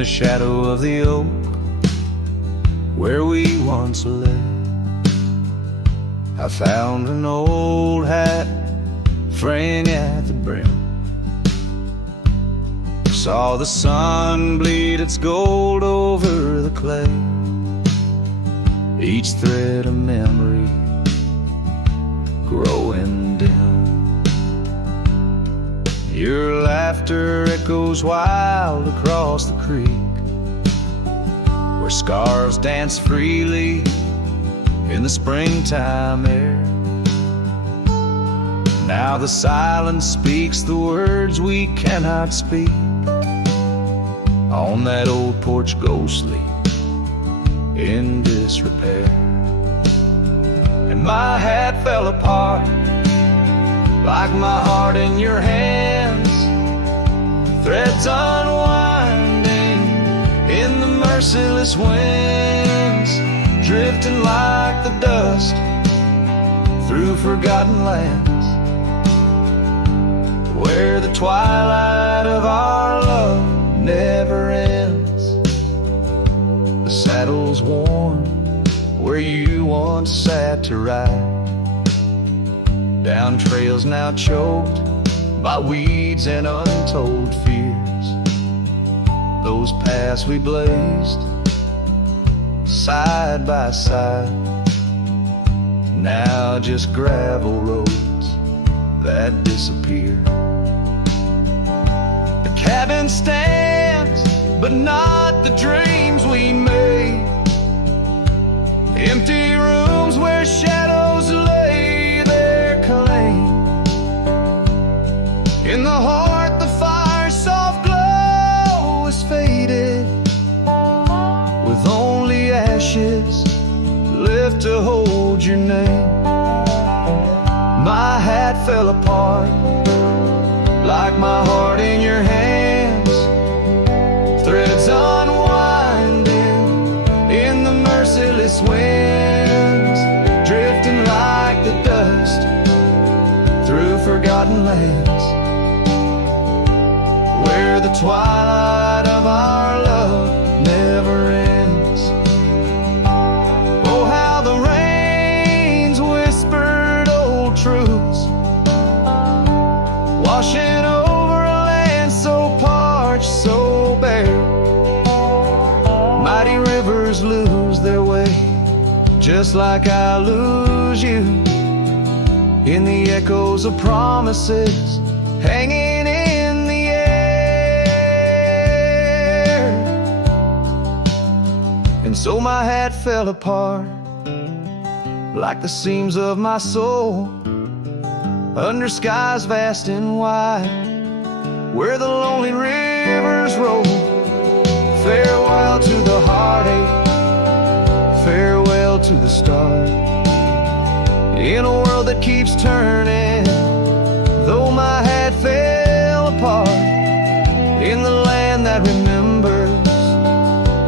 the shadow of the oak where we once lay. I found an old hat fraying at the brim. Saw the sun bleed its gold over the clay. Each thread a memory growing dim. Your laughter echoes wild across the creek, where scars dance freely in the springtime air. Now the silence speaks the words we cannot speak. On that old porch ghostly in disrepair. And my hat fell apart like my heart in your hands. Threads unwinding in the merciless winds, drifting like the dust through forgotten lands, where the twilight of our love never ends. The saddle's worn where you once sat to ride, down trails now choked by weeds and untold fears. Those paths we blazed side by side, now just gravel roads that disappear. The cabin stands, but not the dreams we made. Empty rooms where shadows lay their claim. In the heart the fire's soft glow is faded, with only ashes left to hold your name. My hat fell apart like my heart in your hands. Threads unwinding in the merciless winds, drifting like the dust through forgotten lands, where the twilight of our love never ends. Oh, how the rains whispered old truths, washing over a land so parched, so bare. Mighty rivers lose their way, just like I lose you, in the echoes of promises hanging in the air. And so my hat fell apart like the seams of my soul, under skies vast and wide, where the lonely rivers roll. Farewell to the heartache, farewell to the start, in a world that keeps turning, though my hat fell apart. In the land that remembers,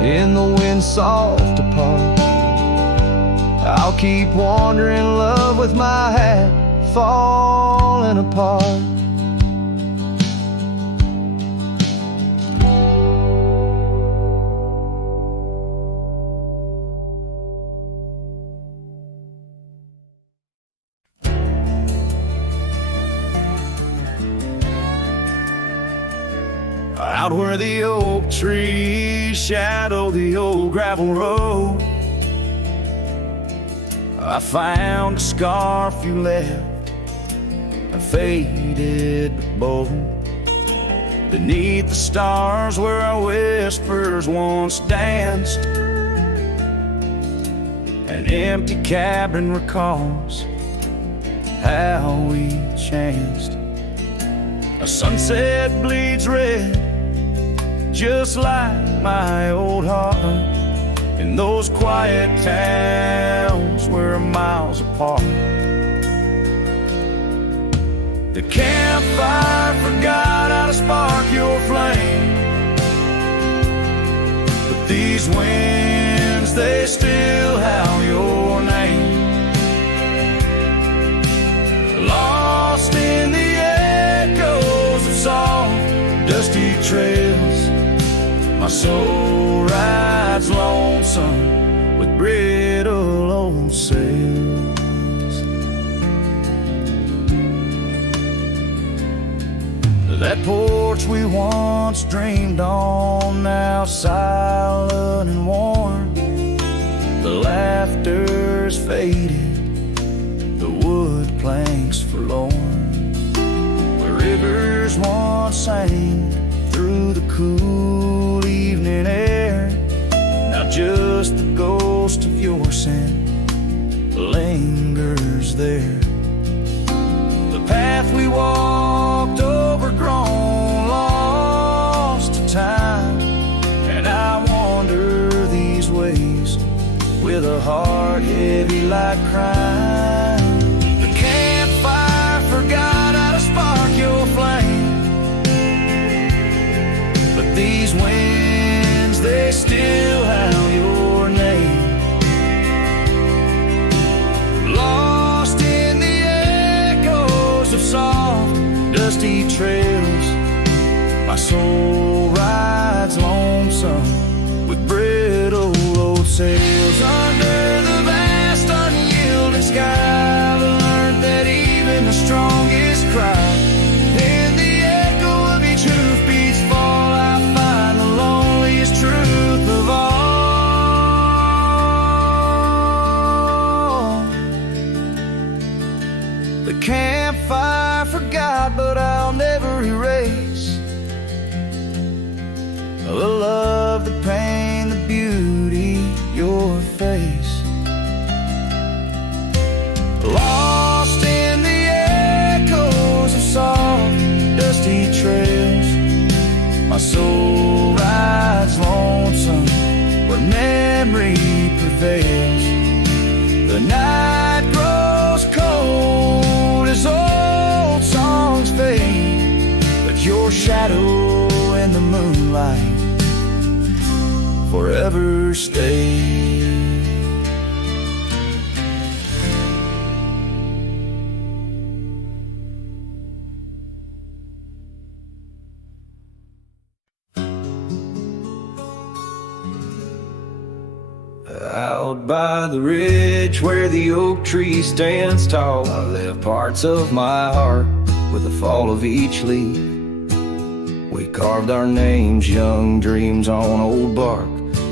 in the wind's soft apart, I'll keep wandering love with my hat falling apart. Out where the oak trees shadow the old gravel road, I found a scarf you left, a faded but bold, beneath the stars where our whispers once danced. An empty cabin recalls how we chanced. A sunset bleeds red, just like my old heart, in those quiet towns we're miles apart. The campfire forgot how to spark your flame, but these winds, they still howl your name. Lost in the echoes of soft, dusty trails, my soul rides lonesome with brittle old sails. That porch we once dreamed on, now silent and warm. The laughter's faded, the wood planks forlorn. Where rivers once sang through the cool evening air, now just the ghost of your scent lingers there. The path we walked overgrown, lost to time, and I wander these ways with a heart heavy like crime. The campfire forgot how to spark your flame, but these winds, they still howl your name. Lost in the echoes of soft, dusty trails, my soul rides lonesome with brittle old sails. Under the vast unyielding sky, I've learned that even the strongest cry, in the echo of each hoofbeat's fall, I find the loneliest truth of all. The campfire forgot, but I'll never erase the love, the pain, the beauty, your face. Lost in the echoes of soft, dusty trails, my soul rides lonesome where memory prevails. The night grows cold as old songs fade, but your shadow in the moonlight forever stay. Out by the ridge where the oak tree stands tall, I left parts of my heart with the fall of each leaf. We carved our names, young dreams on old bark,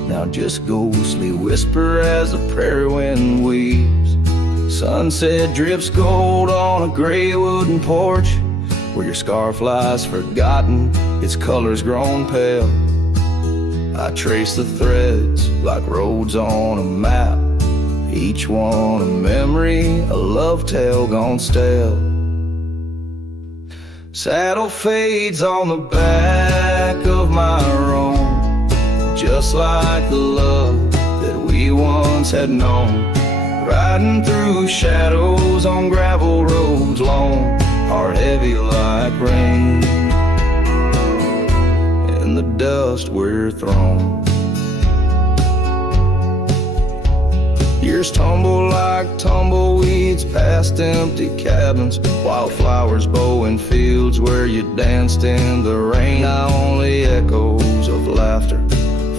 now just ghostly whisper as the prairie wind weaves. Sunset drips gold on a gray wooden porch, where your scarf lies forgotten, its colors grown pale. I trace the threads like roads on a map, each one a memory, a love tale gone stale. Saddle fades on the back of my roan, just like the love that we once had known. Riding through shadows on gravel roads long, heart heavy like rain. In the dust we're thrown. Years tumble like tumbleweeds past empty cabins, wildflowers bow in fields where you danced in the rain. Now only echoes of laughter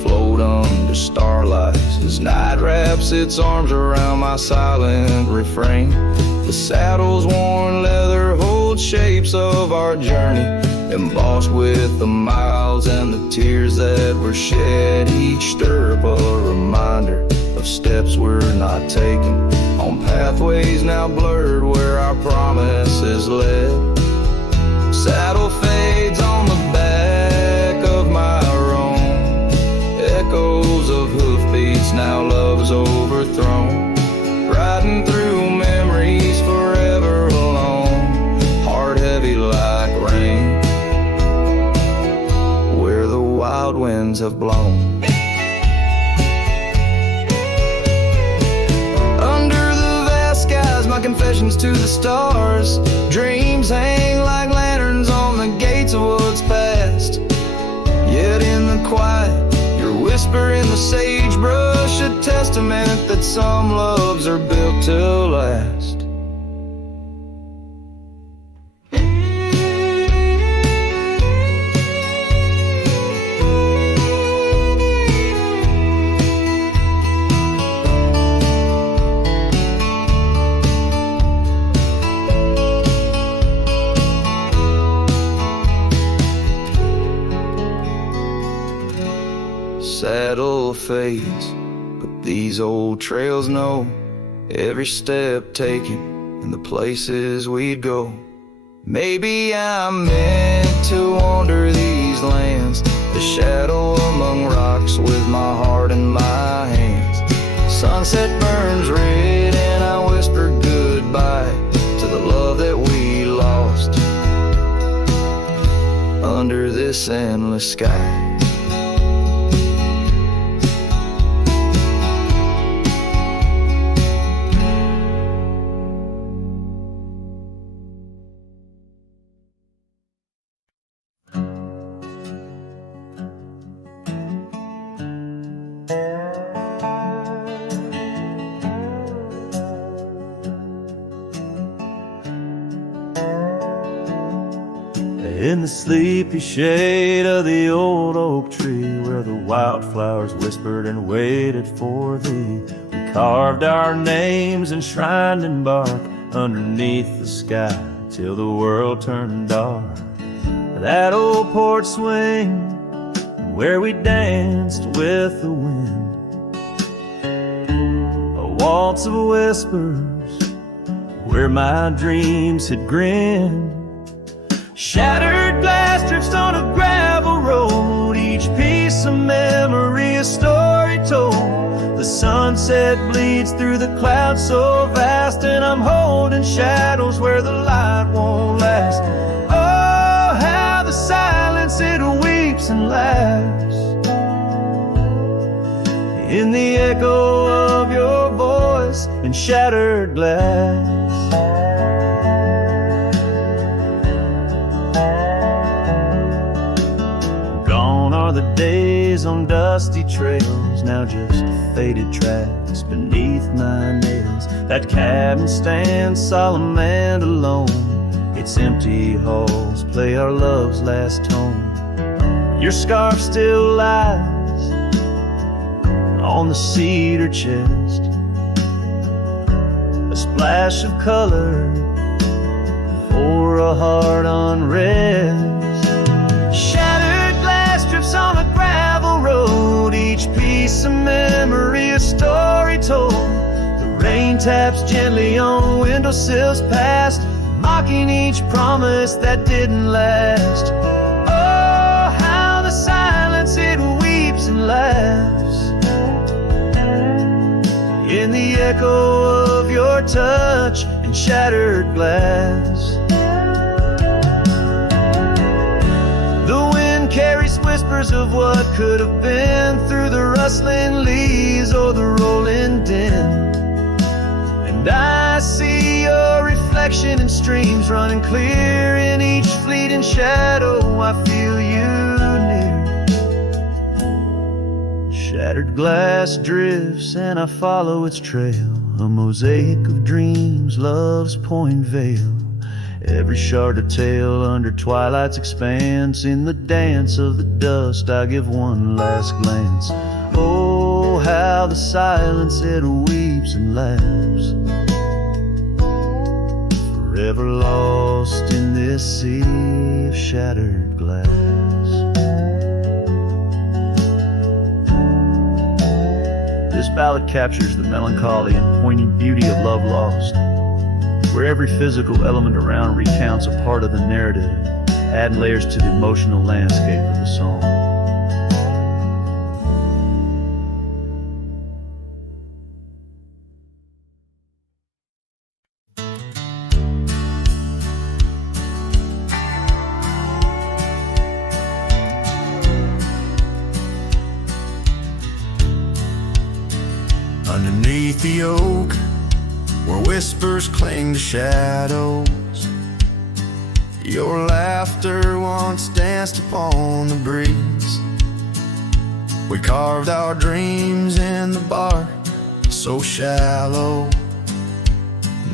float under starlights as night wraps its arms around my silent refrain. The saddle's worn leather holds shapes of our journey, embossed with the miles and the tears that were shed. Each stirrup a reminder of steps we're not taking, on pathways now blurred where our promises led. Saddle fades on the back of my roan, echoes of hoofbeats, now love's overthrown. Riding through memories forever alone, heart heavy like rain, where the wild winds have blown. My confessions to the stars, dreams hang like lanterns on the gates of what's past. Yet in the quiet, your whisper in the sagebrush, a testament that some loves are built to last. fades, but these old trails know every step taken and the places we'd go. Maybe I'm meant to wander these lands, the shadow among rocks with my heart in my hands. Sunset burns red and I whisper goodbye to the love that we lost under this endless sky. In the sleepy shade of the old oak tree, where the wildflowers whispered and waited for thee, we carved our names enshrined in bark underneath the sky till the world turned dark. That old porch swing where we danced with the wind, a waltz of whispers where my dreams had grinned. Shattered glass drifts on a gravel road, each piece of memory a story told. The sunset bleeds through the clouds so vast, and I'm holding shadows where the light won't last. Oh, how the silence it weeps and laughs in the echo of your voice and shattered glass. The days on dusty trails, now just faded tracks beneath my nails. That cabin stands solemn and alone, its empty halls play our love's last tone. Your scarf still lies on the cedar chest, a splash of color for a heart unrest. On a gravel road, each piece of memory a story told. The rain taps gently on windowsills past, mocking each promise that didn't last. Oh, how the silence it weeps and laughs in the echo of your touch and shattered glass. Carries whispers of what could have been through the rustling leaves or the rolling din. And I see your reflection in streams running clear in each fleeting shadow. I feel you near. Shattered glass drifts and I follow its trail, a mosaic of dreams, love's point veil. Every shard of tale under twilight's expanse, in the dance of the dust I give one last glance. Oh, how the silence it weeps and laughs, forever lost in this sea of shattered glass. This ballad captures the melancholy and poignant beauty of love lost, where every physical element around recounts a part of the narrative, adding layers to the emotional landscape of the song. Underneath the oak, where whispers cling to shadows, your laughter once danced upon the breeze. We carved our dreams in the bark so shallow,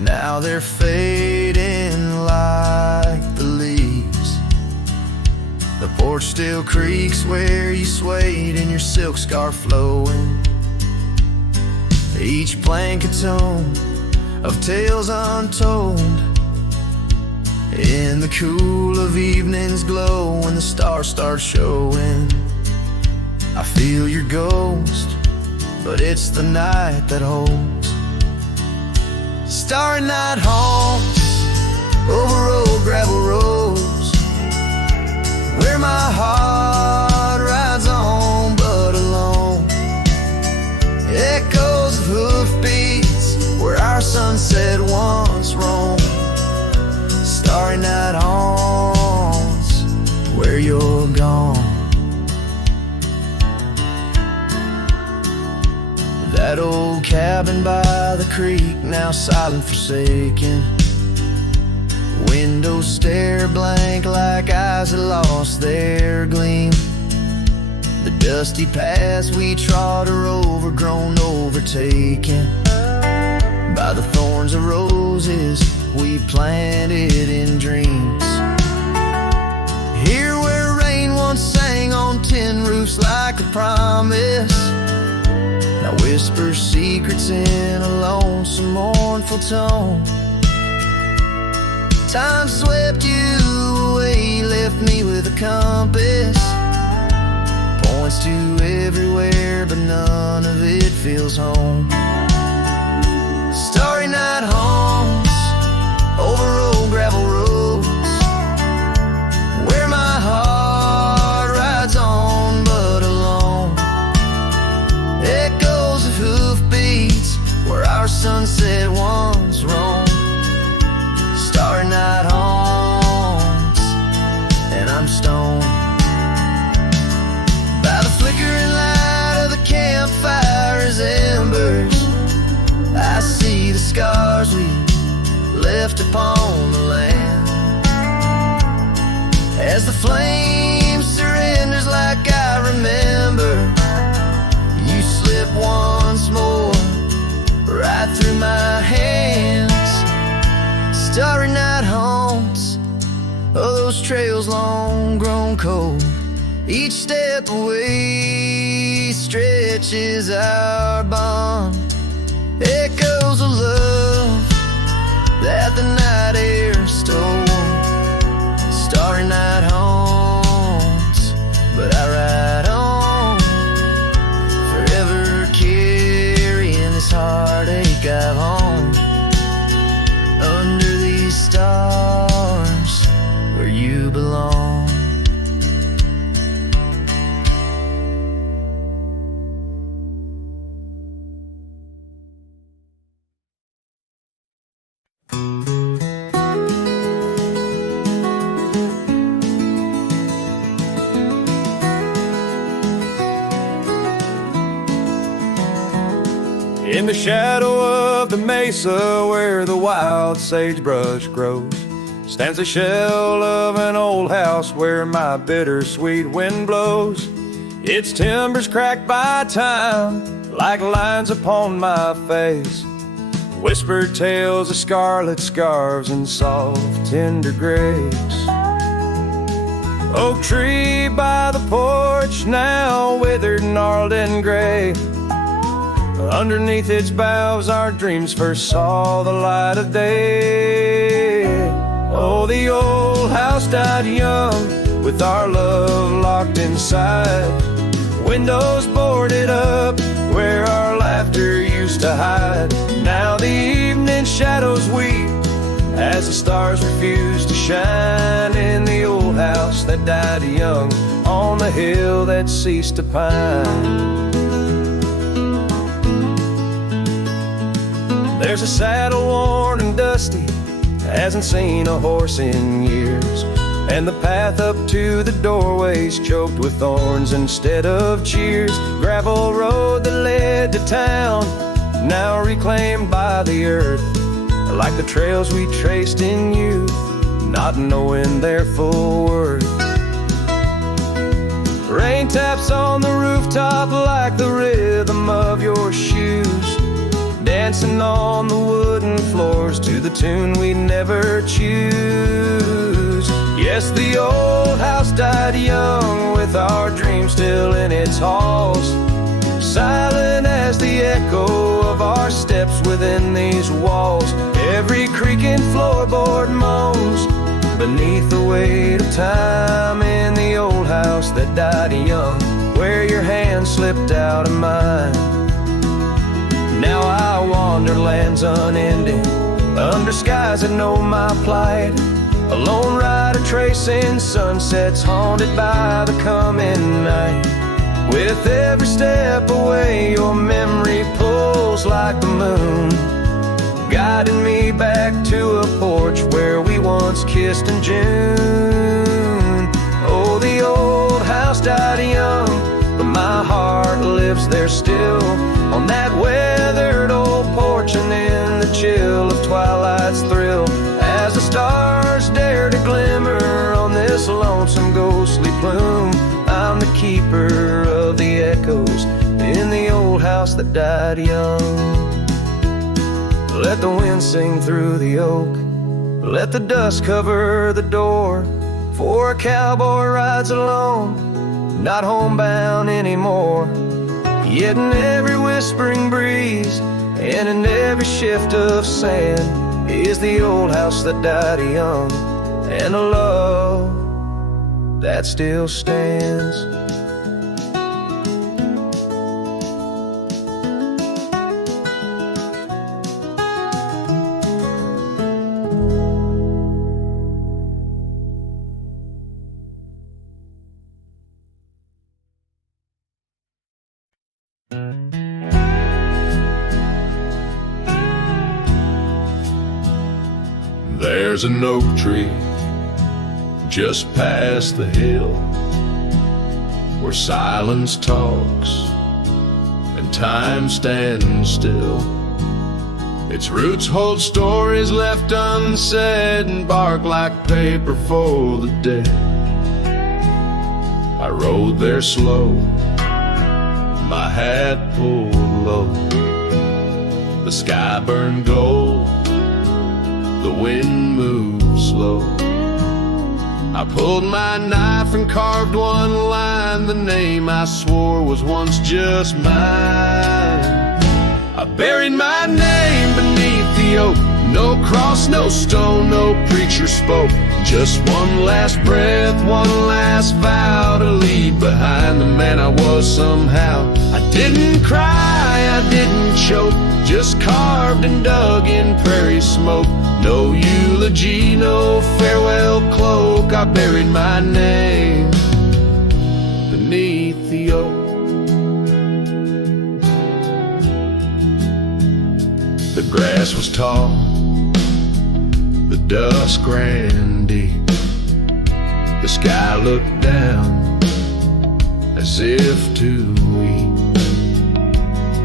now they're fading like the leaves. The porch still creaks where you swayed in your silk scarf flowing, each blank a tone of tales untold. In the cool of evening's glow, when the stars start showing, I feel your ghost but it's the night that holds. Starry night haunts over old gravel roads, where my heart rides on but alone. Echoes of hoofbeats where our sunset once roamed. Starry night haunts where you're gone. That old cabin by the creek, now silent, forsaken. Windows stare blank like eyes that lost their gleam. The dusty paths we trod are overgrown, overtaken by the thorns of roses we planted in dreams. Here where rain once sang on tin roofs like a promise, now whispers secrets in a lonesome, mournful tone. Time swept you away, left me with a compass. Points to everywhere, but none of it feels home. Starry night haunts over old gravel roads, where my heart rides on but alone. Echoes of hoofbeats where our sunset once roamed. Starry night haunts, and I'm stoned. By the flickering light of the campfire as embers, I see the scars we left upon the land. As the flame surrenders like I remember, you slip once more right through my hands. Starry night haunts, oh, those trails long grown cold. Each step away stretches our bond. Echoes of love that the night air stole. Starry night haunts, but I ride on, forever carrying this heartache I've owned. Under these stars where you belong. In the shadow of the mesa where the wild sagebrush grows, stands the shell of an old house where my bittersweet wind blows. Its timbers cracked by time like lines upon my face, whispered tales of scarlet scarves and soft tender grapes. Oak tree by the porch, now withered, gnarled and gray. Underneath its boughs our dreams first saw the light of day. Oh, the old house died young with our love locked inside. Windows boarded up where our laughter used to hide. Now the evening shadows weep as the stars refuse to shine in the old house that died young on the hill that ceased to pine. There's a saddle worn and dusty, hasn't seen a horse in years, and the path up to the doorway's choked with thorns instead of cheers. Gravel road that led to town, now reclaimed by the earth, like the trails we traced in youth, not knowing their full worth. Rain taps on the rooftop like the rhythm of your shoes, dancing on the wooden floors to the tune we never choose. Yes, the old house died young with our dreams still in its halls, silent as the echo of our steps within these walls. Every creaking floorboard moans beneath the weight of time in the old house that died young, where your hand slipped out of mine. winds unending, under skies that know my plight. A lone rider tracing sunsets, haunted by the coming night. With every step away, your memory pulls like the moon, guiding me back to a porch where we once kissed in June. Oh, the old house died young, but my heart lives there still, on that weathered old porch and in the chill of twilight's thrill. As the stars dare to glimmer on this lonesome ghostly plume, I'm the keeper of the echoes in the old house that died young. Let the wind sing through the oak, let the dust cover the door, for a cowboy rides alone, not homebound anymore. Yet in every whispering breeze and in every shift of sand is the old house that died young, and a love that still stands. There's an oak tree just past the hill, where silence talks and time stands still. Its roots hold stories left unsaid and bark like paper for the dead. I rode there slow, my hat pulled low. The sky burned gold, the wind moved slow. I pulled my knife and carved one line, the name I swore was once just mine. I buried my name beneath the oak, no cross, no stone, no preacher spoke. Just one last breath, one last vow to leave behind the man I was somehow. I didn't cry, I didn't choke, just carved and dug in prairie smoke. No eulogy, no farewell cloak, I buried my name beneath the oak. The grass was tall, the dusk ran deep. The sky looked down as if to weep.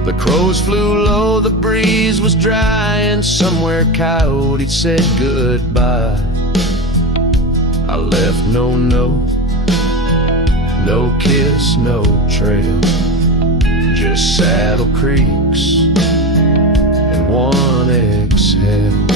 The crows flew low, the breeze was dry, and somewhere coyote said goodbye. I left no note, no kiss, no trail, just saddle creaks and one exhale.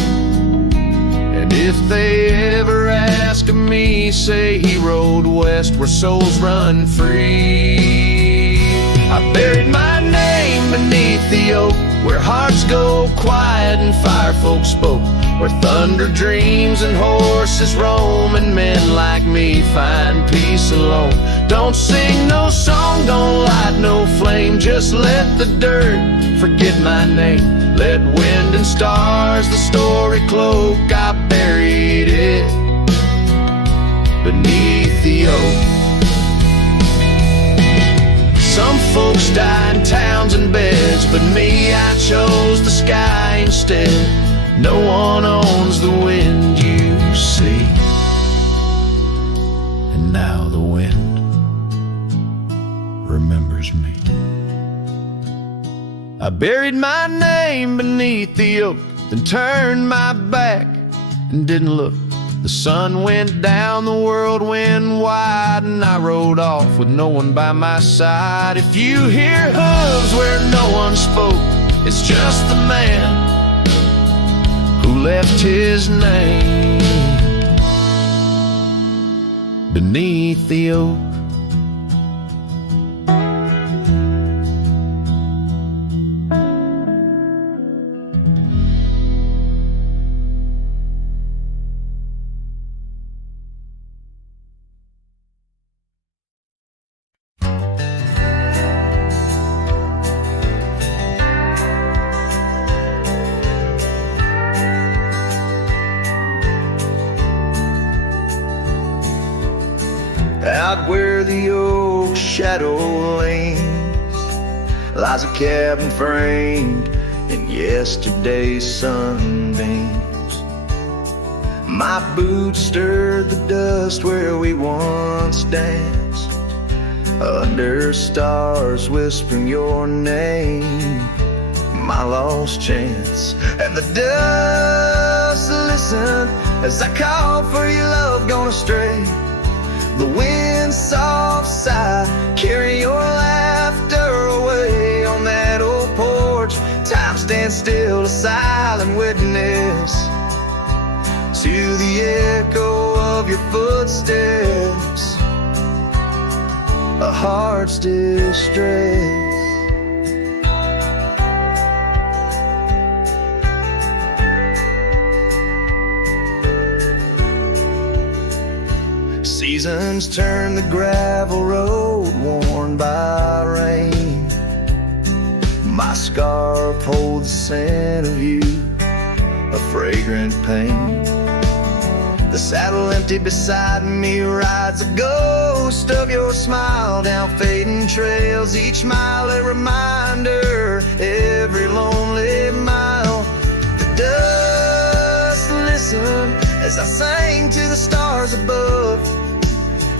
And if they ever ask of me, say he rode west where souls run free. I buried my name beneath the oak, where hearts go quiet and fire folk spoke, where thunder dreams and horses roam, and men like me find peace alone. Don't sing no song, don't light no flame, just let the dirt forget my name. Let wind and stars the story cloak, I buried it beneath the oak. Some folks die in towns and beds, but me, I chose the sky instead. No one owns the wind you see, and now the wind remembers me. I buried my name beneath the oak, then turned my back and didn't look. The sun went down, the world went wide, and I rode off with no one by my side. If you hear hooves where no one spoke, it's just the man who left his name beneath the oak. Out where the oak shadow leans lies a cabin framed in yesterday's sunbeams. My boots stirred the dust where we once danced, under stars whispering your name, my lost chance. And the dust listened as I called for your love gone astray. The wind's soft sigh carry your laughter away. On that old porch, time stands still, a silent witness to the echo of your footsteps, a heart's distress. Seasons turn the gravel road worn by rain. My scarf holds the scent of you, a fragrant pain. The saddle empty beside me rides a ghost of your smile down fading trails. Each mile a reminder, every lonely mile. The dust listened as I sang to the stars above,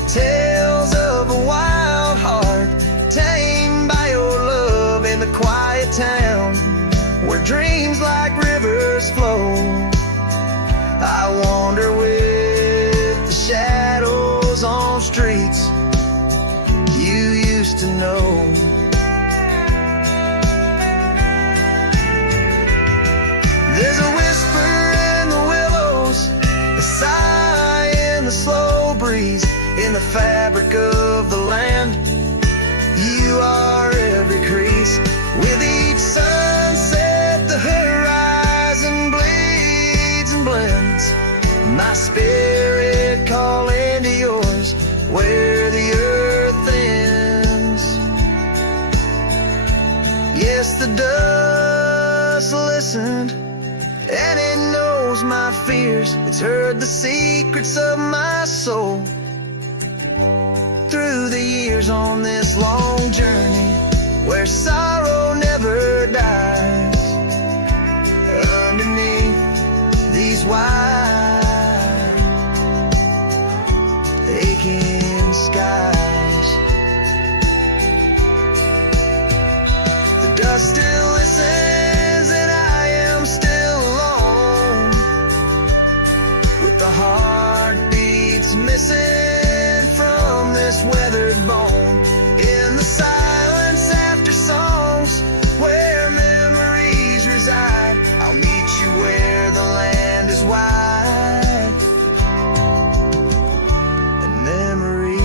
tales of a wild heart tamed by your love. In the quiet town where dreams like rivers flow, I wander with the shadows on streets you used to know. There's a whisper in the willows, a sigh in the slow breeze. In the fabric of the land, you are every crease. With each sunset, the horizon bleeds and blends. My spirit calling to yours, where the earth ends. Yes, the dust listened, and it knows my fears. It's heard the secrets of my soul. Through the years on this long journey where sorrow never dies, underneath these wide aching skies, the dust still listens and I am still alone, with the heartbeats missing from this weathered bone. In the silence after songs where memories reside, I'll meet you where the land is wide and memories.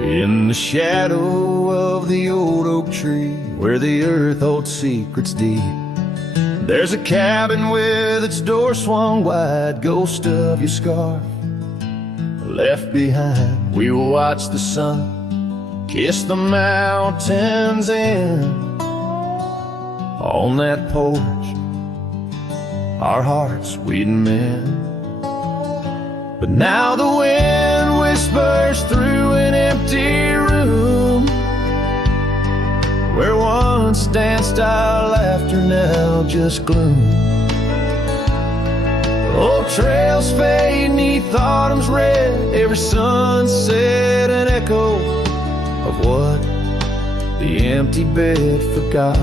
In the shadow of the old oak tree, where the earth holds secrets deep, there's a cabin with its door swung wide, ghost of your scarf left behind. We will watch the sun kiss the mountains in. On that porch, our hearts we'd mend. But now the wind whispers through an empty room, where once danced our laughter, now just gloom. Old trails fade neath autumn's red, every sunset an echo of what the empty bed forgot.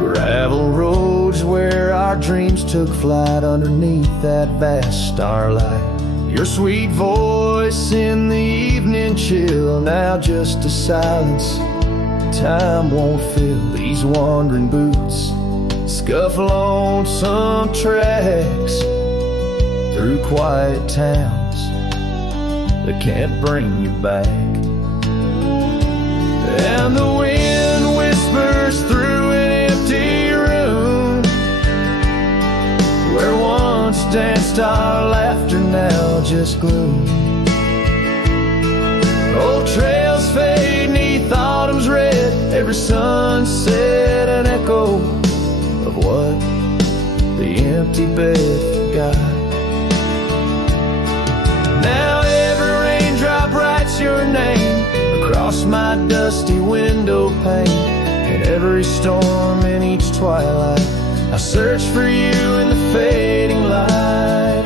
Gravel roads where our dreams took flight, underneath that vast starlight. Your sweet voice in the evening chill, now just a silence time won't fill. These wandering boots scuffle on some tracks through quiet towns that can't bring you back. And the wind whispers through an empty room where once danced our laughter, now just gloom. Old trails fade neath autumn's red, every sunset an echo of what the empty bed forgot. Now every raindrop writes your name across my dusty window pane. In every storm, in each twilight, I search for you in the fading light.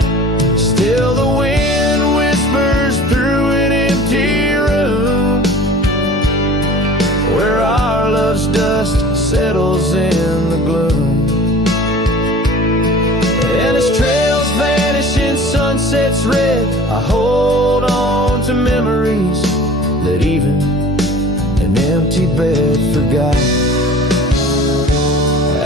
Still the wind whispers through an empty room where our love's dust settles in the gloom. And as trails vanish in sunset's red, I hold on to memories that even an empty bed forgot.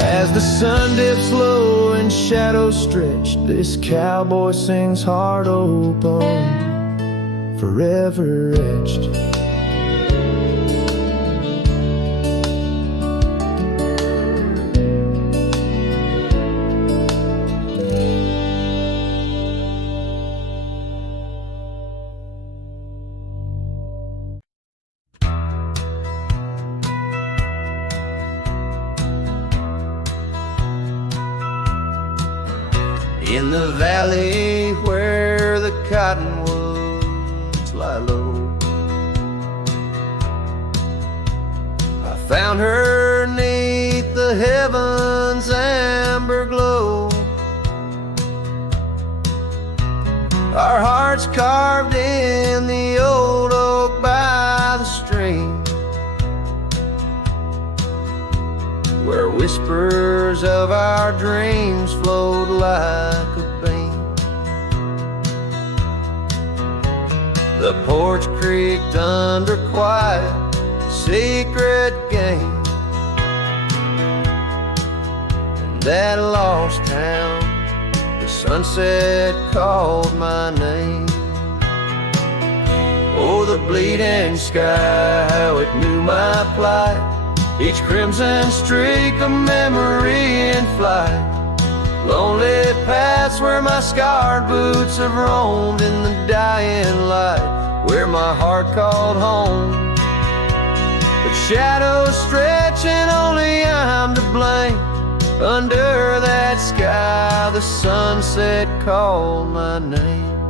As the sun dips low and shadows stretch, this cowboy sings heart open, forever etched. In the valley where the cottonwoods lie low, I found her 'neath the heavens' amber glow. Our hearts carved in the old oak by the stream, where whispers of our dreams flowed like a beam. The porch creaked under quiet, secret game. In that lost town, the sunset called my name. Oh, the bleeding sky, how it knew my plight. Each crimson streak a memory in flight. Lonely paths where my scarred boots have roamed in the dying light, where my heart called home. But shadows stretch and only I'm to blame. Under that sky the sunset called my name.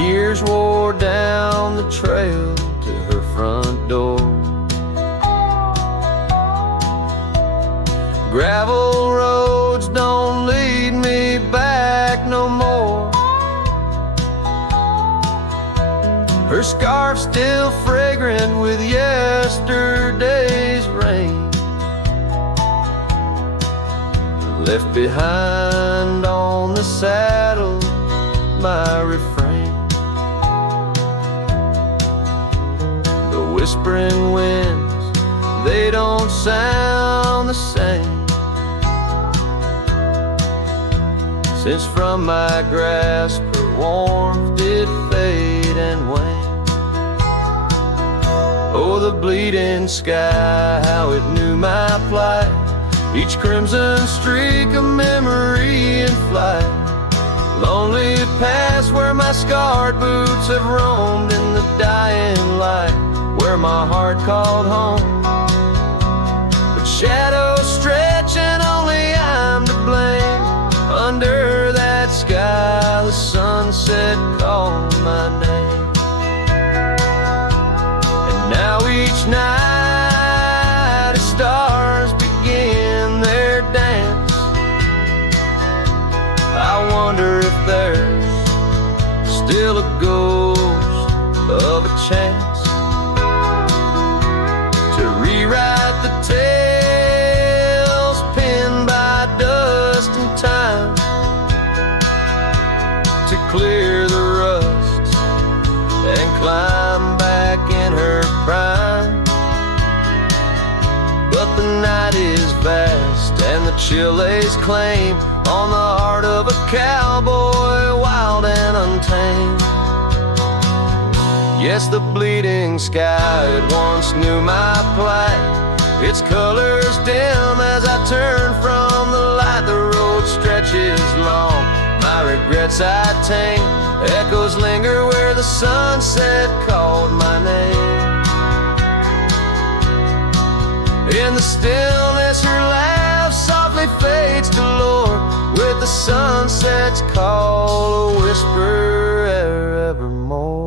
Years wore down the trail to her front door. Gravel roads don't lead me back no more. Her scarf still fragrant with yesterday's rain, left behind on the saddle my refrain. The whispering winds, they don't sound the same, since from my grasp her warmth did fade and wane. Oh, the bleeding sky, how it knew my plight. Each crimson streak a memory in flight. Lonely paths where my scarred boots have roamed in the dying light, where my heart called home. But shadows stretch and only I'm to blame. Under that sky the sunset called my name. And now each night as stars begin their dance, I wonder if there's still a ghost of a chance to rewrite the tales pinned by dust and time, to clear the rust and climb back in her prime. But the night is vast and the chill lays claim on the heart of a cowboy wild tame. Yes, the bleeding sky, it once knew my plight. Its colors dim as I turn from the light. The road stretches long, my regrets I tame. Echoes linger where the sunset called my name. In the stillness her laugh softly fades to lore, with the sunset's call a whisper evermore.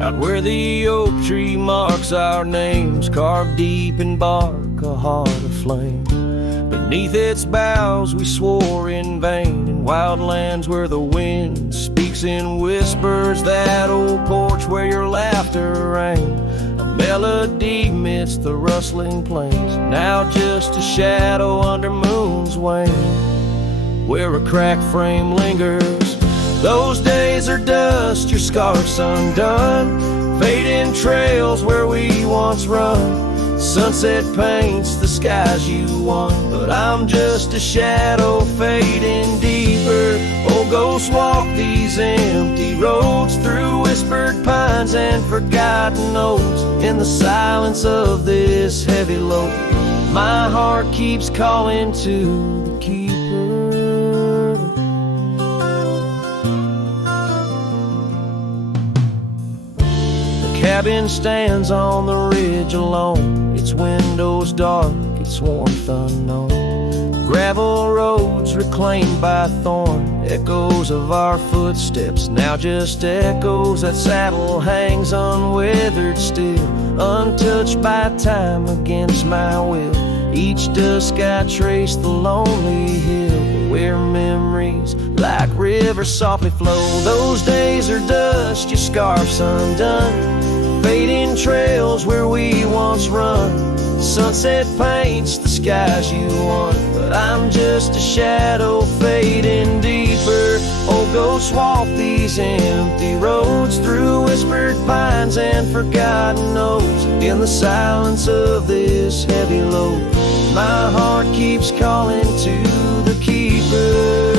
Out where the oak tree marks our names, carved deep in bark, a heart aflame. Beneath its boughs we swore in vain, in wild lands where the wind speaks in whispers. That old porch where your laughter rang, a melody midst the rustling plains. Now just a shadow under moon's wane, where a cracked frame lingers. Those days are dust, your scarf's undone, fading trails where we once run. Sunset paints the skies you won, but I'm just a shadow fading deeper. Oh, ghosts walk these empty roads, through whispered pines and forgotten oaks. In the silence of this heavy load, my heart keeps calling to the keeper. Cabin stands on the ridge alone, its windows dark, its warmth unknown. Gravel roads reclaimed by thorn, echoes of our footsteps, now just echoes. That saddle hangs unweathered still, untouched by time against my will. Each dusk I trace the lonely hill, where memories like rivers softly flow. Those days are dust, your scarf's undone, fading trails where we once run. Sunset paints the skies you won, but I'm just a shadow fading deeper. Oh, ghosts walk these empty roads, through whispered pines and forgotten oaks. In the silence of this heavy load, my heart keeps calling to the keeper.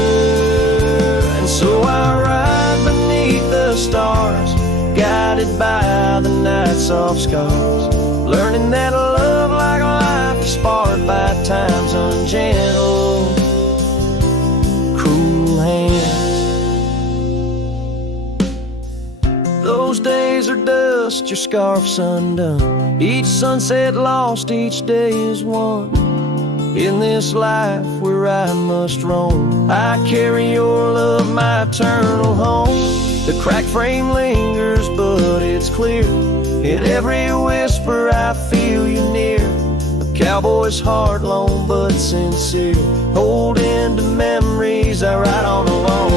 And so I ride beneath the stars, guided by the night's soft scars, learning that a love like life is sparred by time's ungentle, cruel hands. Those days are dust, your scarf's undone, each sunset lost, each day is won. In this life where I must roam, I carry your love, my eternal home. The cracked frame lingers, but it's clear, in every whisper I feel you near. A cowboy's heart, lone but sincere, holding to memories I ride on alone.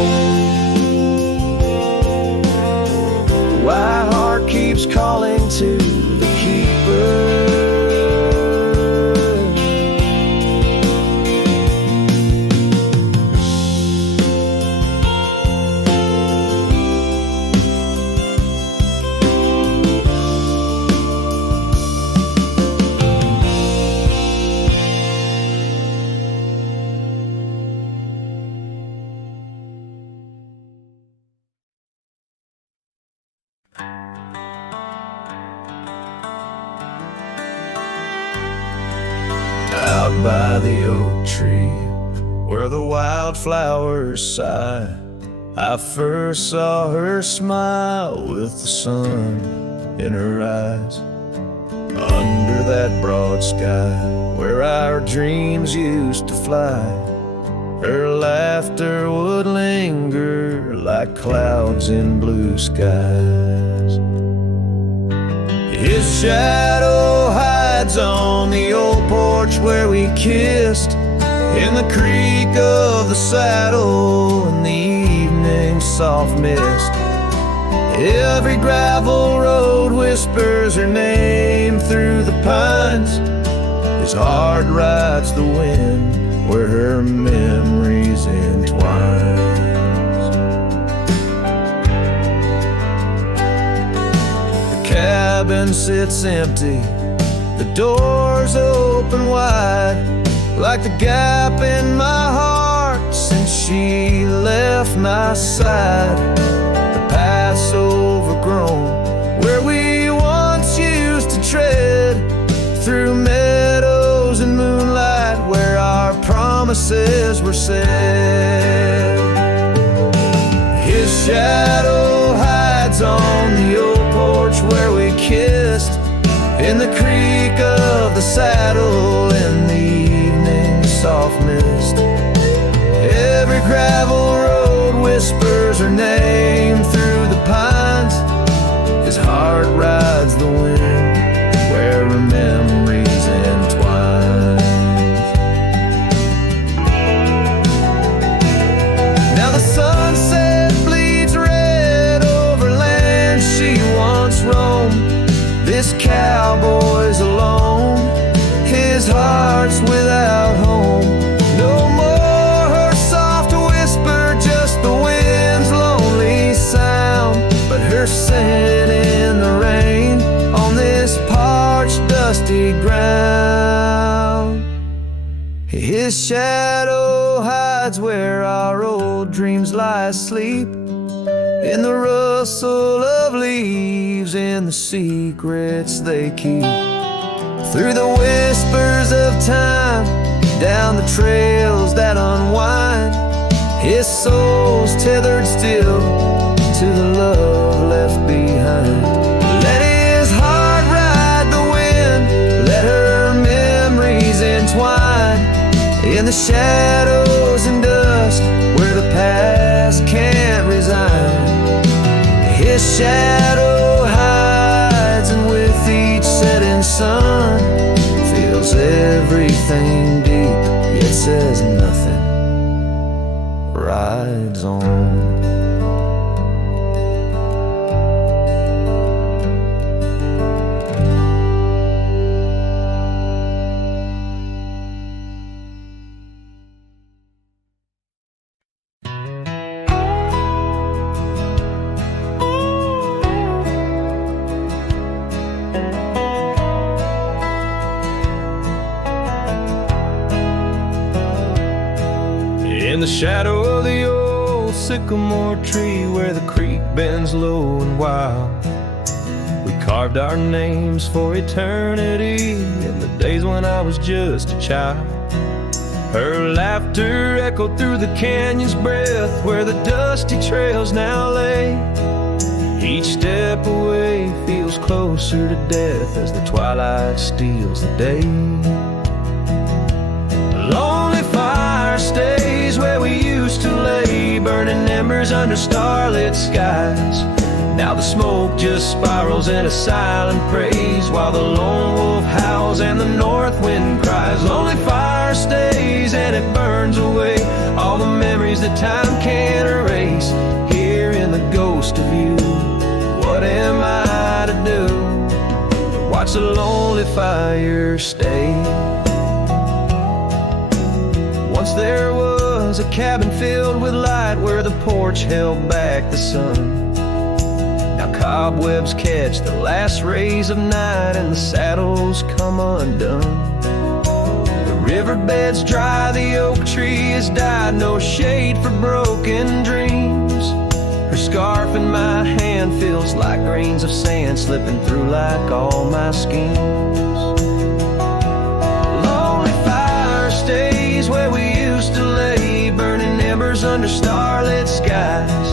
My heart keeps calling to the keeper. Out by the oak tree, where the wildflowers sigh, I first saw her smile with the sun in her eyes. Under that broad sky, where our dreams used to fly, her laughter would linger like clouds in blue skies. His shadow hides on the old porch where we kissed, in the creak of the saddle and the evening's soft mist. Every gravel road whispers her name through the pines. His heart rides the wind where her memories entwine. The cabin sits empty, the doors open wide, like the gap in my heart since she left my side. The path's overgrown where we once used to tread, through meadows and moonlight where our promises were said. His shadow hides on the old porch where we kissed, in the creak of the saddle in the evening soft mist. Every gravel road whispers her name through the pines. His heart rides the wind where her memories entwine. Now the sunset bleeds red over land she once roamed. This cowboy's alone, his heart's without home. No more her soft whisper, just the wind's lonely sound, but her scent in the rain on this parched, dusty ground. His shadow hides where our old dreams lie asleep, in the rustle of leaves, in the secrets they keep. Through the whispers of time, down the trails that unwind, his soul's tethered still to the love left behind. Let his heart ride the wind, let her memories entwine, in the shadows and dust where the past can't resign. His shadow hides, and with each setting sun, feels everything deep, yet says nothing, rides on. In the shadow of the old sycamore tree where the creek bends low and wild, we carved our names for eternity in the days when I was just a child. Her laughter echoed through the canyon's breath where the dusty trails now lay. Each step away feels closer to death as the twilight steals the day. Lonely fire stays where we used to lay, burning embers under starlit skies. Now the smoke just spirals in a silent praise, while the lone wolf howls and the north wind cries. Lonely fire stays and it burns away all the memories that time can't erase. Here in the ghost of you, what am I to do? Watch the lonely fire stay. Once there was a cabin filled with light where the porch held back the sun. Now cobwebs catch the last rays of night and the saddles come undone. The riverbed's dry, the oak tree has died, no shade for broken dreams. Her scarf in my hand feels like grains of sand slipping through like all my schemes. Lonely fire stays where we used to lay, burning embers under starlit skies.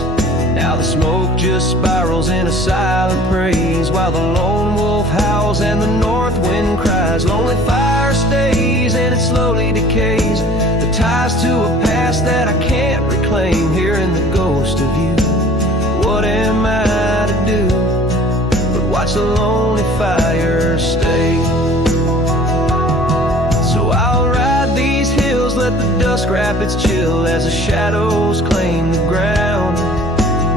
Now the smoke just spirals in a silent praise, while the lone wolf howls and the north wind cries. Lonely fire stays and it slowly decays, the ties to a past that I can't reclaim. Here in the ghost of you, what am I to do but watch the lonely fire stay? So I'll ride these hills, let the dusk wrap its chill as the shadows claim the ground.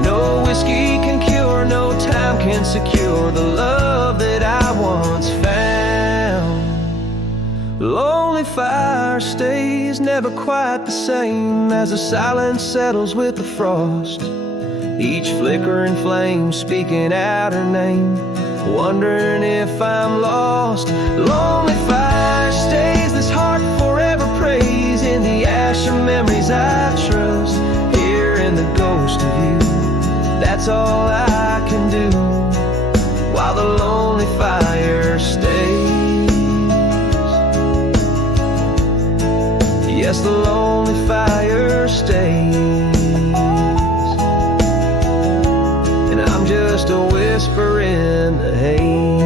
No whiskey can cure, no and secure, the love that I once found. Lonely fire stays never quite the same as the silence settles with the frost. Each flickering flame speaking out her name, wondering if I'm lost. Lonely fire stays, this heart forever prays in the ash of memories I trust. Hearing the ghost of you, that's all I can do, while the lonely fire stays. Yes, the lonely fire stays, and I'm just a whisper in the haze.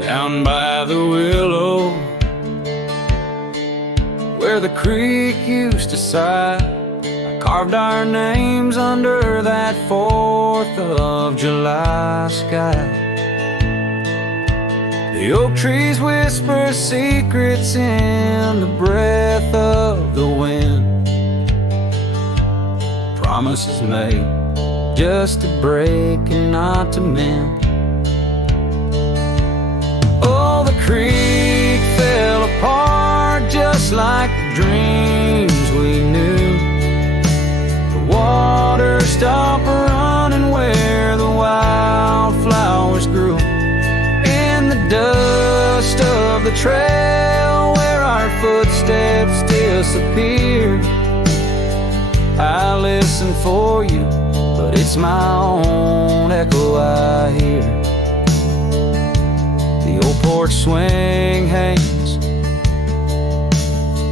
Down by the willow, where the creek used to sigh, I carved our names under that 4th of July sky. The oak trees whisper secrets in the breath of the wind, promises made just to break and not to mend. Creek fell apart just like the dreams we knew. The water stopped running where the wildflowers grew. In the dust of the trail where our footsteps disappeared, I listen for you, but it's my own echo I hear. The old porch swing hangs,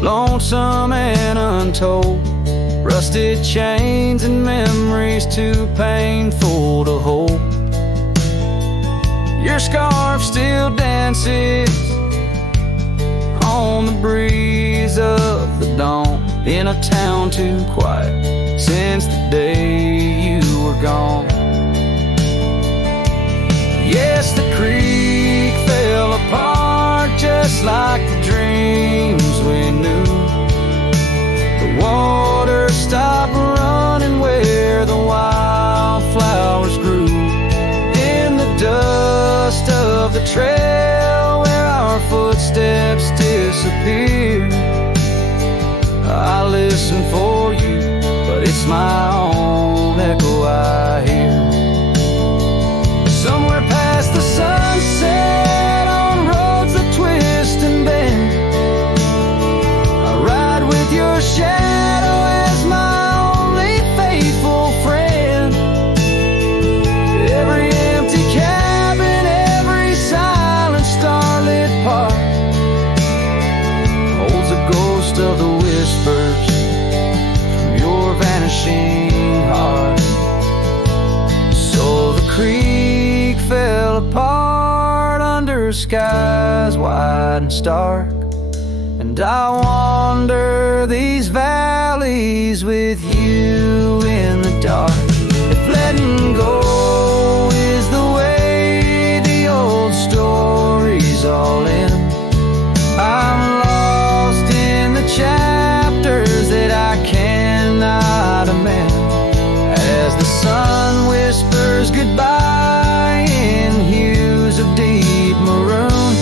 lonesome and untold. Rusted chains and memories too painful to hold. Your scarf still dances on the breeze of the dawn, in a town too quiet since the day you were gone. Yes, the creek fell apart just like the dreams we knew. The water stopped running where the wildflowers grew. In the dust of the trail where our footsteps disappeared, I listen for you, but it's my own echo I hear. Somewhere past the sunset, on roads that twist and bend, I ride with your shadow as my only faithful friend. Every empty cabin, every silent starlit park holds a ghost of the whispers from your vanishing heart. So the creek fell apart under skies wide and stark, and I wander these valleys with you in the dark. If letting go is the way the old stories all end, I'm lost in the chapters that I cannot amend. As the sun whispers goodbye in hues of deep maroon,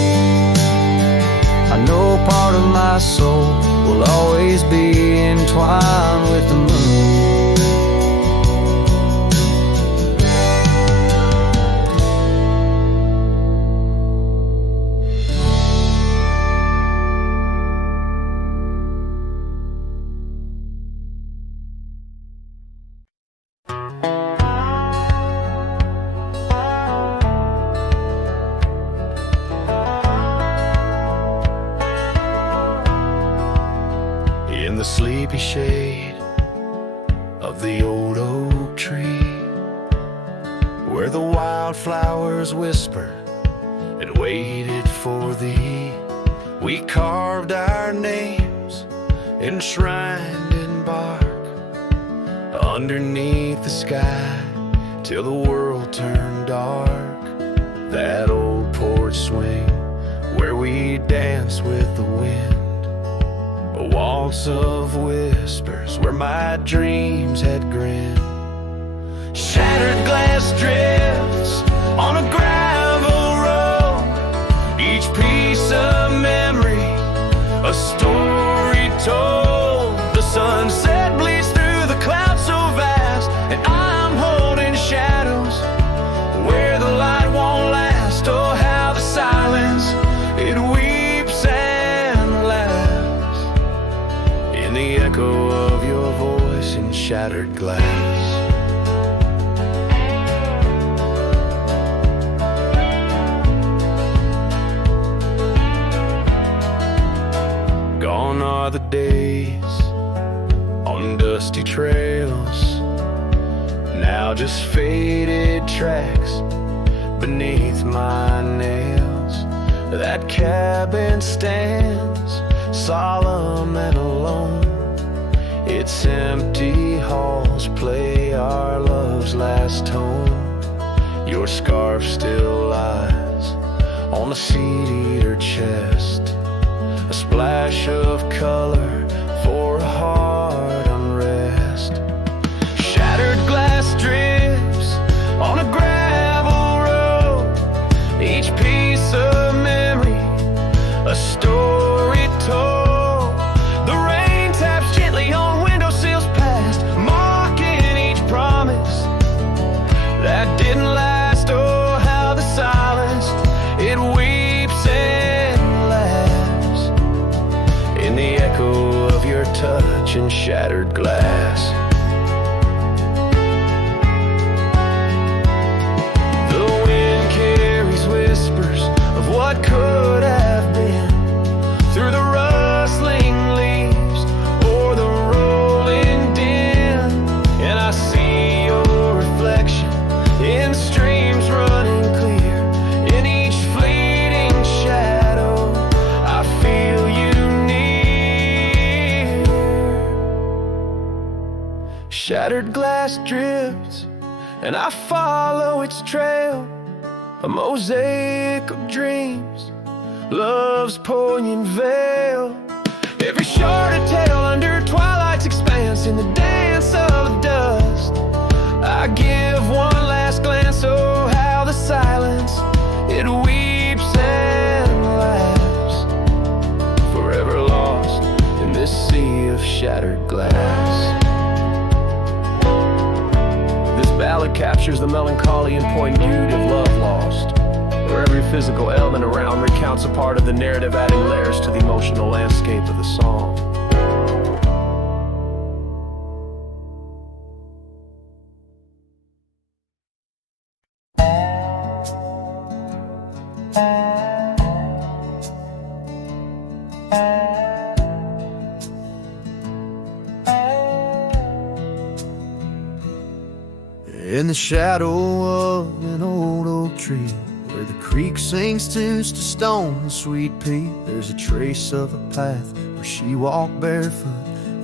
I know part of my soul will always be entwined with the moon. In the sleepy shade of the old oak tree, where the wildflowers whispered and waited for thee, we carved our names enshrined in bark, underneath the sky till the world turned dark. That old porch swing where we dance with the wind, a waltz of whispers where my dreams had grinned. Shattered glass drifts on a gravel road, each piece of memory a story told. The sunset bleeds through the clouds so vast, and I'm holding shadows where the light won't last. Oh, how the silence, it weeps and laughs in the echo of your voice in shattered glass. Gone are the days on dusty trails, now just faded tracks beneath my nails. That cabin stands solemn and alone, its empty halls play our love's last tone. Your scarf still lies on the seat-eater chest, a splash of color for a heart unrest. Shattered glass drips on a gravel road, each piece of memory a story told. The rain taps gently on windowsills past, mocking each promise that didn't last. Oh, how the silence, it weeps and laughs in the echo of your touch and shattered glass. The wind carries whispers of what could have been through the rustling leaves or the rolling din, and I see your reflection in streams running clear. In each fleeting shadow I feel you near. Shattered glass drifts and I follow its trail, a mosaic of dreams, love's poignant veil. Every sharded tale under twilight's expanse, in the dance of dust I give one last glance. Oh, how the silence, it weeps and laughs, forever lost in this sea of shattered glass. This ballad captures the melancholy and poignant beauty of love lost, where every physical element around recounts a part of the narrative, adding layers to the emotional landscape of the song. In the shadow of an old oak tree, where the creek sings tunes to stone and sweet pea, there's a trace of a path where she walked barefoot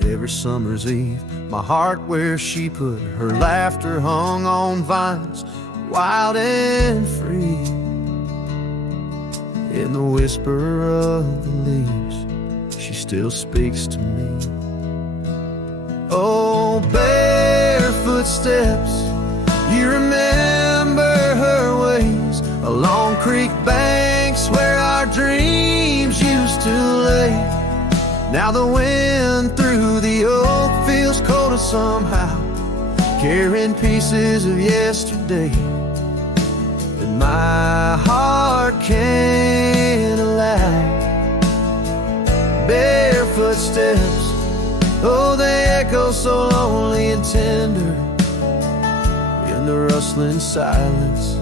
every summer's eve. My heart where she put her laughter hung on vines, wild and free. In the whisper of the leaves, she still speaks to me. Oh, barefoot steps, you remember her ways along creek banks where our dreams used to lay. Now the wind through the oak feels colder somehow, carrying pieces of yesterday that my heart can't allow. Barefoot steps, oh, they echo so lonely and tender in the rustling silence.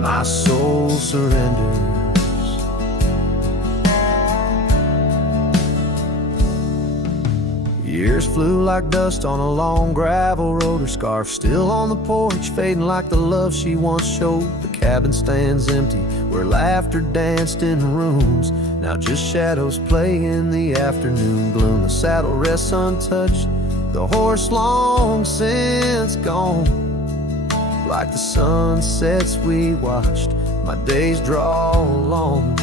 My soul surrenders. Years flew like dust on a long gravel road, her scarf still on the porch, fading like the love she once showed. The cabin stands empty, where laughter danced in rooms. Now just shadows play in the afternoon gloom. The saddle rests untouched, the horse long since gone. Like the sunsets we watched, my days draw long.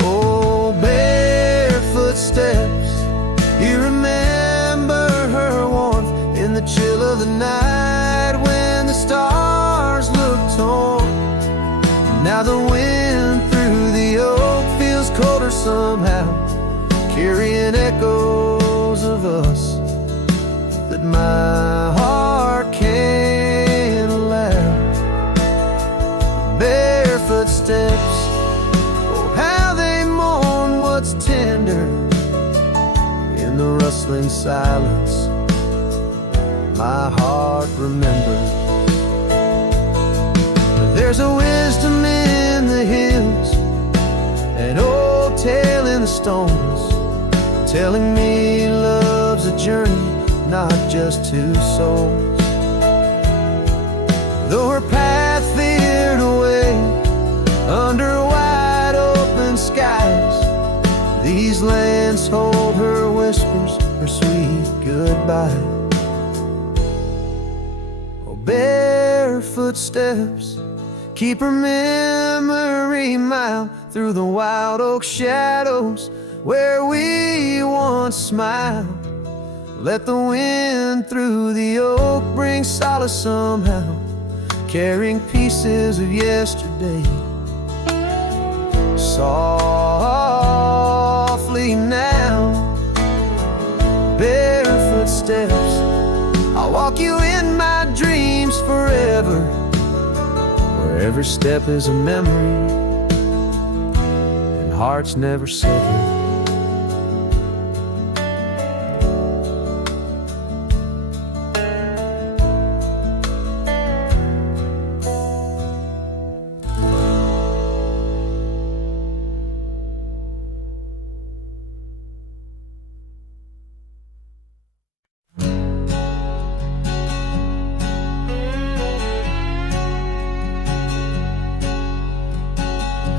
Oh, barefoot steps, you remember her warmth in the chill of the night when the stars look torn. Now the wind through the oak feels colder somehow, carrying echoes of us that my heart can't allow. Barefoot steps, oh how they mourn what's tender in the rustling silence. My heart remembers. There's a wisdom in the hills, an old tale in the stones, telling me love's a journey, not just two souls. Though her path veered away under wide open skies, these lands hold her whispers, her sweet goodbye. Barefoot steps, keep her memory mild through the wild oak shadows where we once smiled. Let the wind through the oak bring solace somehow, carrying pieces of yesterday. Softly now, barefoot steps, I'll walk you in my dreams forever, where every step is a memory and hearts never sever.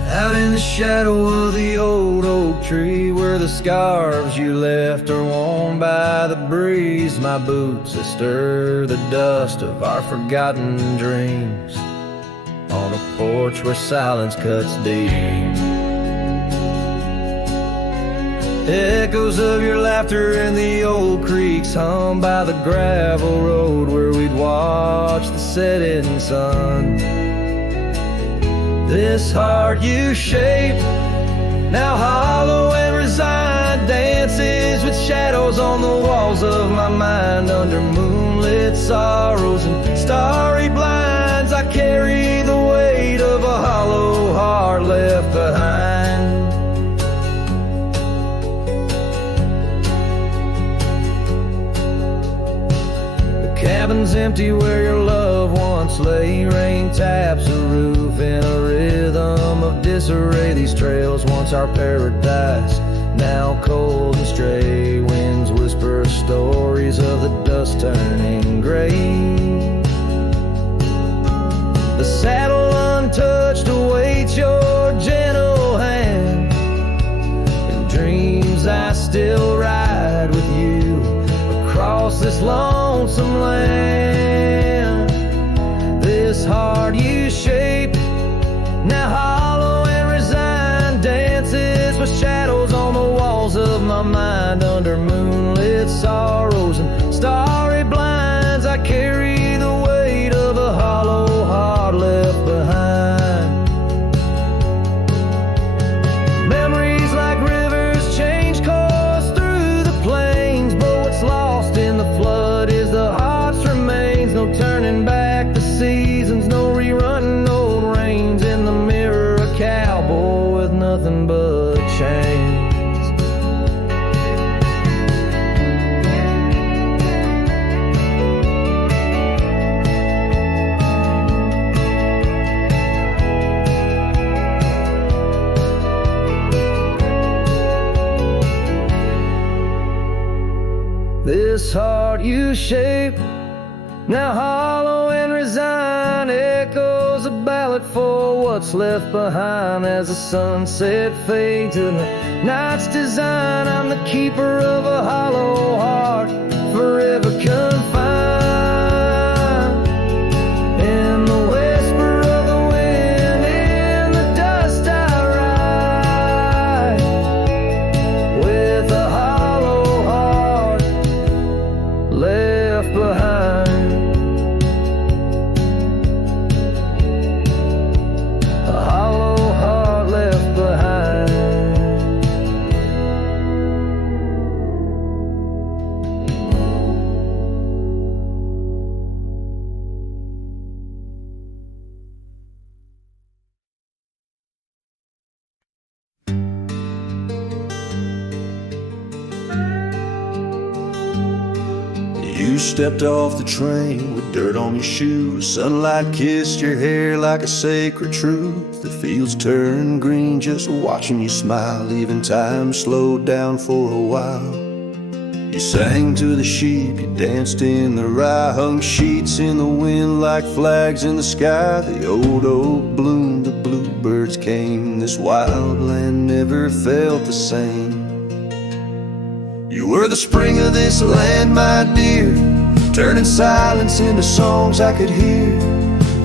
Out in the shadow of the old oak tree, where the scarves you left are worn by the breeze, my boots that stir the dust of our forgotten dreams, on a porch where silence cuts deep. Echoes of your laughter in the old creeks hum by the gravel road where we'd watch the setting sun. This heart you shape, now hollow and resigned, dances with shadows on the walls of my mind. Under moonlit sorrows and starry blinds, I carry the weight of a hollow heart left behind. The cabin's empty where your love once lay. Rain taps the roof in a rhythm of disarray. These trails once our paradise, now cold and stray. Winds whisper stories of the dust turning gray. The saddle untouched awaits your gentle hand. In dreams I still ride with you across this lonesome land. This heart you shape, now hollow and resigned, dances with shadows on the walls of my mind. Under moonlit sorrows and starry blinds, I carry the weight of a hollow heart left behind. Memories like rivers change course through the plains, but what's lost in the flood is the heart's remains. No turning back the seasons, no rerunning old reins. In the mirror a cowboy with nothing but chains. This heart you shape, now hollow and resigned, echoes was a ballad for what's left behind as the sunset fades in the night's design. I'm the keeper of a hollow heart, forever confined in the whisper of the wind. In the dust I ride with a hollow heart left behind. You stepped off the train with dirt on your shoes. Sunlight kissed your hair like a sacred truth. The fields turned green just watching you smile. Even time slowed down for a while. You sang to the sheep, you danced in the rye, hung sheets in the wind like flags in the sky. The old oak bloomed, the bluebirds came. This wild land never felt the same. You were the spring of this land, my dear, turning silence into songs I could hear.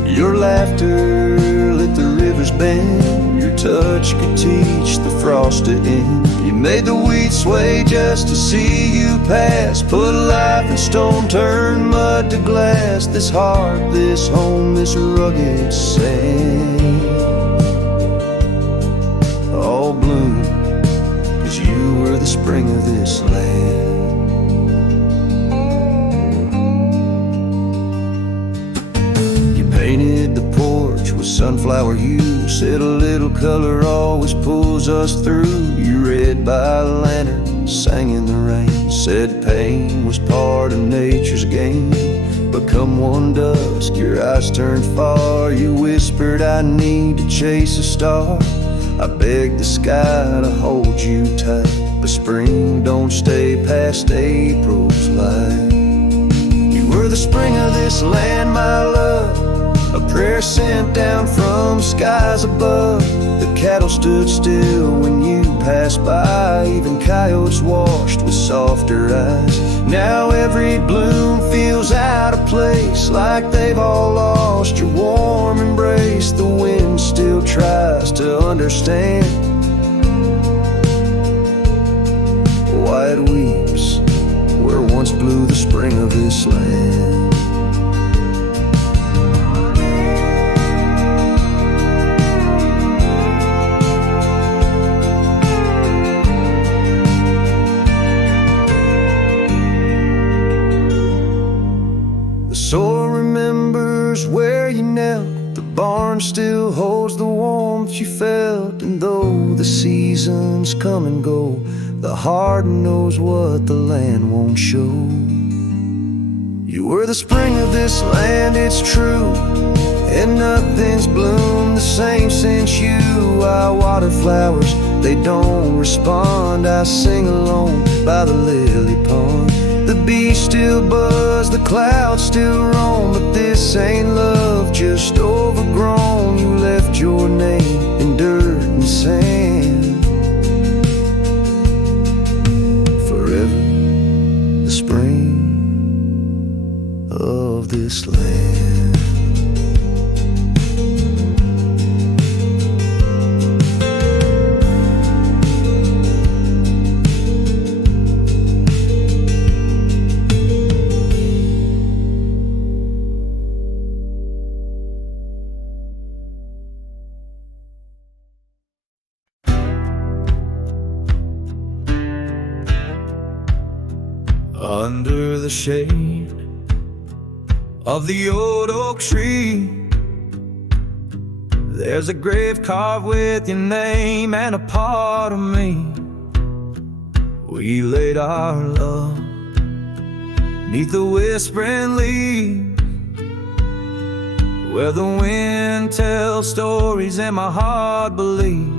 Your laughter lit the river's bend. Your touch could teach the frost to end. You made the wheat sway just to see you pass. Put life in stone, turn mud to glass. This heart, this home, this rugged sand all bloom, 'cause you were the spring of this land. You painted the porch with sunflower hue, said a little color always pulls us through. You read by a lantern, sang in the rain, said pain was part of nature's game. But come one dusk, your eyes turned far. You whispered, I need to chase a star. I begged the sky to hold you tight, but spring don't stay past April's light. You were the spring of this land, my love, a prayer sent down from skies above. The cattle stood still when you passed by, even coyotes washed with softer eyes. Now every bloom feels out of place, like they've all lost your warm embrace. The wind still tries to understand why it weeps where once blew the spring of this land. The soil remembers where you knelt. The barn still holds the warmth you felt. And though the seasons come and go, the heart knows what the land won't show. You were the spring of this land, it's true, and nothing's bloomed the same since you. I water flowers, they don't respond. I sing alone by the lily pond. The bees still buzz, the clouds still roam, but this ain't love, just overgrown. You left your name in dirt and sand. Forever the spring of this land. Under the shade of the old oak tree, there's a grave carved with your name and a part of me. We laid our love 'neath the whispering leaves, where the wind tells stories and my heart believes.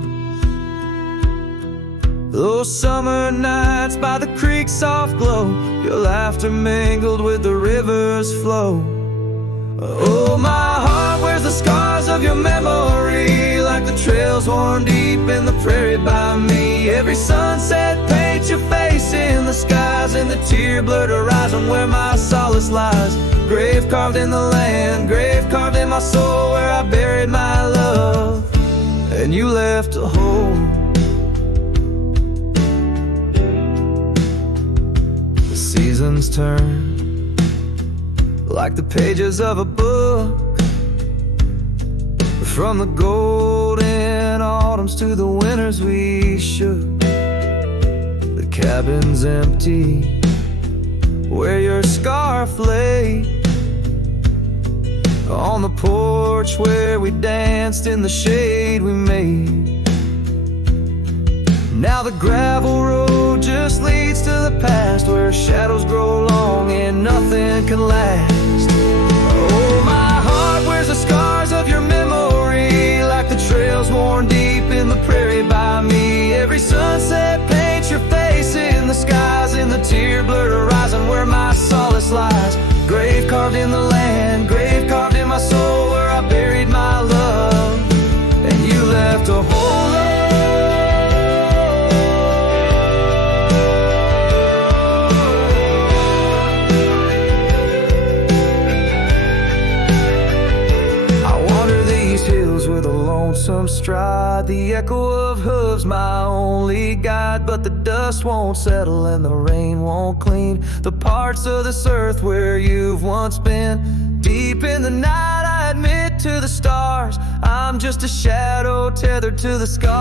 Those summer nights by the creek's soft glow, your laughter mingled with the river's flow. Oh, my heart wears the scars of trails worn deep in the prairie by me. Every sunset paints your face in the skies, and the tear-blurred horizon where my solace lies. Grave carved in the land, grave carved in my soul, where I buried my love, and you left a hole. The seasons turn like the pages of a book, from the golden autumns to the winters we shook. The cabin's empty where your scarf lay, on the porch where we danced in the shade we made. Now the gravel road just leads to the past, where shadows grow long and nothing can last. Oh, my heart wears the scars of your memory, like the trails worn deep in the prairie by me. Every sunset paints your face in the skies, in the tear-blurred horizon where my solace lies. Grave carved in the land, grave carved in my soul, where I buried my love, and you left a hole. With a lonesome stride, the echo of hooves my only guide. But the dust won't settle and the rain won't clean the parts of this earth where you've once been. Deep in the night I admit to the stars, I'm just a shadow tethered to the scars.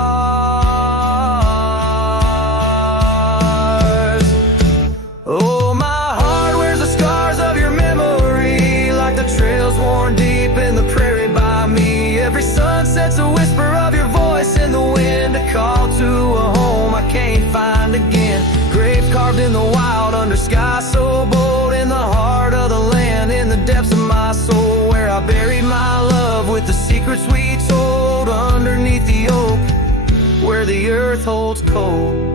Oh, my heart wears the scars of your memory, like the trails worn deep in the prairie by me. Every sunset's a whisper of your voice in the wind, a call to a home I can't find again. Grave carved in the wild under sky so bold, in the heart of the land, in the depths of my soul, where I buried my love with the secrets we told, underneath the oak where the earth holds cold.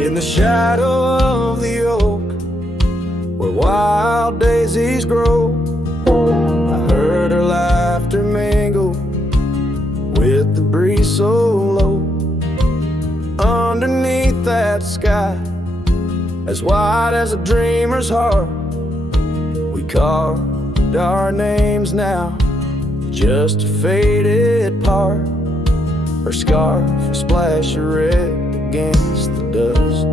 In the shadow of the oak, where wild daisies grow, I heard her laughter mingle with the breeze so low. Underneath that sky, as wide as a dreamer's heart, we carved our names now, just a faded part. Her scarf, a splash of red against the dust,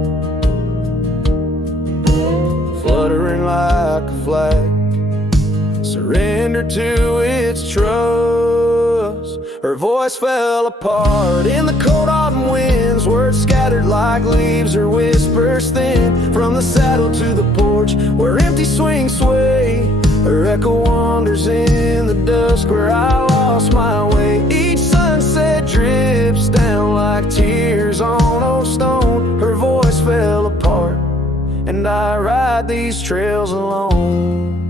fluttering like a flag, surrender to its trust. Her voice fell apart in the cold autumn winds, words scattered like leaves, her whispers thin, from the saddle to the porch where empty swings sway. Her echo wanders in the dusk where I lost my way. Each sunset drips down like tears on old stone. Her voice fell apart, and I ride these trails alone.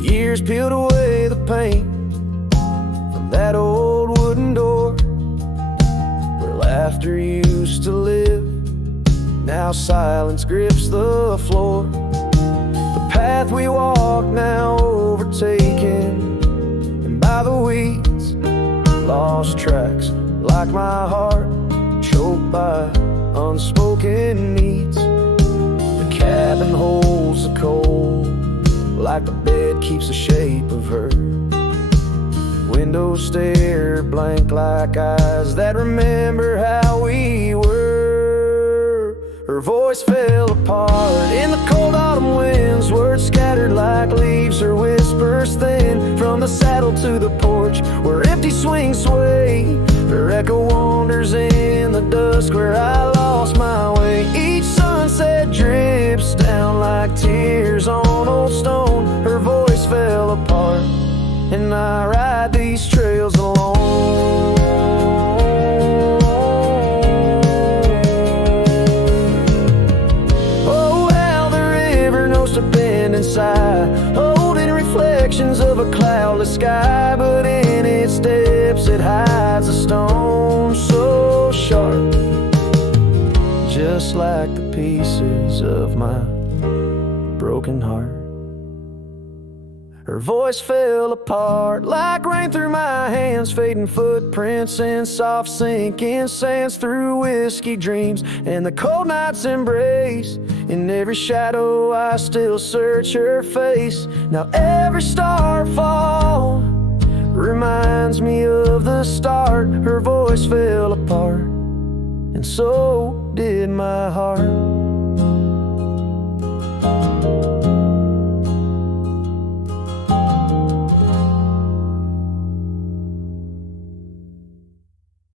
Years peeled away the paint from that old wooden door where laughter used to live. Now silence grips the floor. The path we walk now overtaken, and by the weeds, lost tracks like my heart, choked by unspoken needs. The cabin holds the cold, like the bed keeps the shape of her. Windows stare blank like eyes that remember how we were. Her voice fell apart in the cold autumn winds, words scattered like leaves, her whispers thin, from the saddle to the porch where empty swings sway. Her echo wanders in the dusk where I lost my way. Each sunset drips down like tears on old stone. Her voice fell apart, and I ride these trails alone. Oh, well, there the sky, but in its depths it hides a stone so sharp, just like the pieces of my broken heart. Her voice fell apart like rain through my hands, fading footprints in soft sinking sands, through whiskey dreams and the cold night's embrace. In every shadow I still search her face. Now every starfall reminds me of the start. Her voice fell apart, and so did my heart.